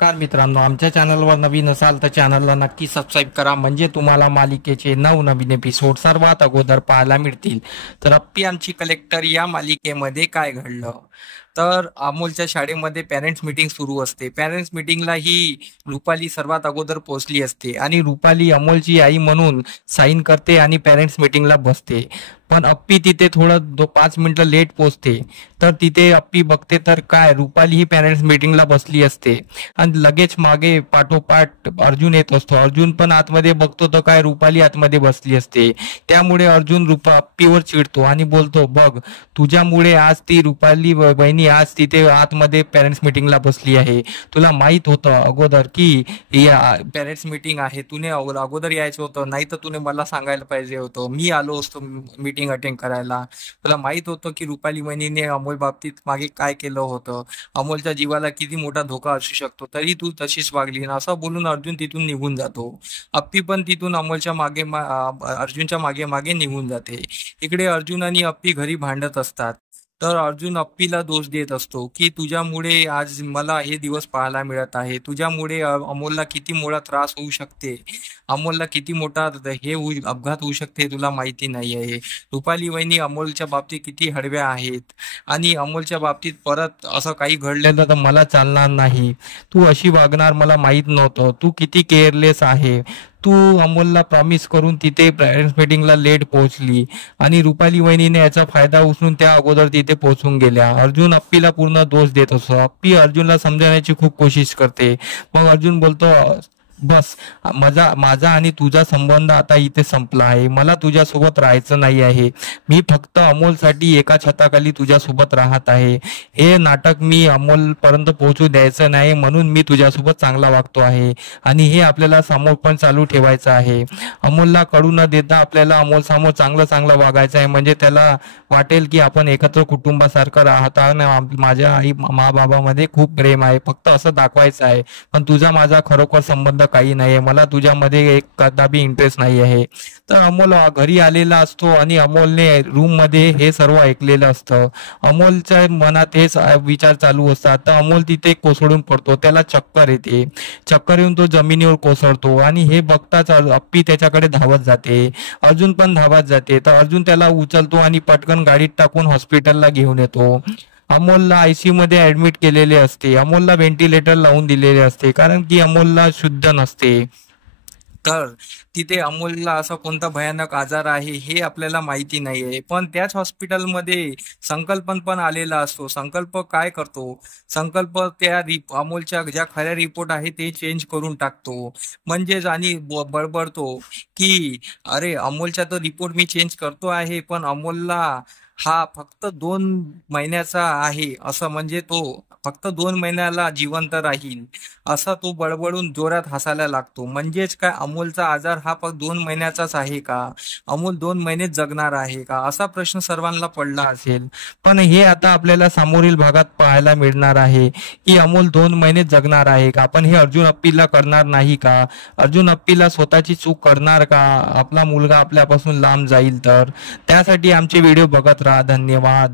नमस्कार मित्रांनो, आमच्या चॅनलवर नवीन असाल तर चॅनलला नक्की सबस्क्राईब करा, म्हणजे तुम्हाला मालिकेचे नवनवीन एपिसोड सर्वात अगोदर पाहायला मिळतील. तर अप्पी आमची कलेक्टर या मालिकेमध्ये काय घडलं, तर अमोलच्या शाळेमध्ये पॅरेंट्स मीटिंग सुरू असते. पॅरेंट्स मीटिंगला ही रुपाली सर्वात अगोदर पोहोचली असते आणि रुपाली अमोलची आई म्हणून साईन करते आणि पॅरेंट्स मीटिंगला बसते. पण अप्पी तिथे थोडं 5 मिनिटं लेट पोचते. तर तिथे अप्पी बघते तर काय, रुपाली ही पॅरेंट्स मीटिंगला बसली असते आणि लगेच मागे पाठोपाठ अर्जुन येत असतो. अर्जुन पण आतमध्ये बघतो तर काय, रुपाली आतमध्ये बसली असते. त्यामुळे अर्जुन अप्पीवर चिडतो आणि बोलतो, बघ, तुझ्यामुळे आज ती रुपाली बहिणी आज तिथे आतमध्ये पॅरेंट्स मीटिंगला बसली आहे. तुला माहित होतं अगोदर की पॅरेंट्स मीटिंग आहे, तुने अगोदर यायचं होतं, नाही तर तुने मला सांगायला पाहिजे होतं, मी आलो असतो मीटिंग अटेंड करायला. तुला माहित होतं की रुपाली वहिनीने अमोल बाबतीत मागे काय केलं होतं, अमोलच्या जीवाला किती मोठा धोका असू शकतो, तरी तू तशीच वागली ना, असं बोलून अर्जुन तिथून निघून जातो. अप्पी पण तिथून अमोलच्या अर्जुनच्या मागे मागे निघून जाते. इकडे अर्जुन आणि अप्पी घरी भांडत असतात. तर अर्जुन अप्पीला दोष देत असतो की तुझ्यामुळे आज मला हे दिवस पाहायला मिळत आहे, तुझ्यामुळे अमोलला किती मोठा त्रास होऊ शकते, अमोलला किती मोठा अपघात होऊ शकते तुला माहिती नाही आहे. रुपाली वहिनी अमोलच्या बाबतीत किती हळव्या आहेत आणि अमोलच्या बाबतीत परत असं काही घडलेलं तर मला चालणार नाही. तू अशी वागणार मला माहित नव्हतं, तू किती केअरलेस आहे. तू अमोलला प्रॉमिस करून तिथे पॅरेंट्स मीटिंगला लेट पोहोचली आणि रुपाली वहिनीने याचा फायदा उचलून त्या अगोदर तिथे पोहोचून गेल्या. अर्जुन अप्पीला पूर्ण दोष देत असतो. अप्पी अर्जुनला समजण्याची खूप कोशिश करते. मग अर्जुन बोलतो, बस, माझा आणि तुझा संबंध आता इथे संपला आहे, मला तुझ्यासोबत राहायचं नाही आहे. मी फक्त अमोलसाठी एका छताखाली तुझ्यासोबत राहत आहे. हे नाटक मी अमोल पर्यंत पोहोचू द्यायचं नाही, म्हणून मी तुझ्यासोबत चांगला वागतो आहे आणि हे आपल्याला समोर पण चालू ठेवायचं आहे. अमोलला कळू न देता आपल्याला अमोल समोर चांगलं चांगलं वागायचं आहे, म्हणजे त्याला वाटेल की आपण एकत्र कुटुंबासारखं राहत आहोत, माझ्या आई बाबामध्ये खूप प्रेम आहे, फक्त असं दाखवायचं आहे. पण तुझा माझा खरोखर संबंध काही नाही, मला तुझ्यामध्ये एक कदापि इंटरेस्ट नाही आहे. तर अमोल घरी आलेला असतो आणि अमोलने रूम मध्ये हे सर्व ऐकलेलं असतं. अमोलच्या मनात हेच विचार चालू असतात. तर अमोल तिथे कोसळून पडतो, त्याला चक्कर येते. चक्कर येऊन तो जमिनीवर कोसळतो आणि हे बघताच अप्पी त्याच्याकडे धावत जाते. अर्जुन पण धावत जाते. तर अर्जुन त्याला उचलतो आणि पटकन गाडीत टाकून हॉस्पिटलला घेऊन येतो. अमोलला आयसीयू मध्ये ऍडमिट केलेले असते. अमोलला व्हेंटिलेटर लावून दिलेले असते, कारण की अमोलला शुद्ध नसते. तर तिथे अमोलला असा कोणता भयानक आजार आहे हे आपल्याला माहिती नाही आहे. पण त्याच हॉस्पिटलमध्ये संकल्पन पण आलेला असतो. संकल्प काय करतो, संकल्प त्या अमोलच्या ज्या खऱ्या रिपोर्ट आहे ते चेंज करून टाकतो. म्हणजेच आणि बडबडतो की अरे, अमोलच्या तर रिपोर्ट मी चेंज करतो आहे, पण अमोलला हा फक्त 2 महिन्याचा आहे, असं म्हणजे तो फक्त 2 महिन्याला जिवंत राहील, असा तो बडबडून जोरात हसायला लागतो. म्हणजेच काय, अमोलचा आजार हा फक्त 2 महिन्याचाच आहे का, अमोल 2 महिनेच जगणार आहे का, असा प्रश्न सर्वांना पडला असेल. पण हे आता आपल्याला समोरील भागात पाहायला मिळणार आहे की अमोल 2 महिनेच जगणार आहे का. आपण हे अर्जुन अप्पीला करणार नाही का, अर्जुन अप्पीला स्वतःची चूक करणार का, आपला मुलगा आपल्यापासून लांब जाईल तर. त्यासाठी आमचे व्हिडिओ बघत राहा. धन्यवाद.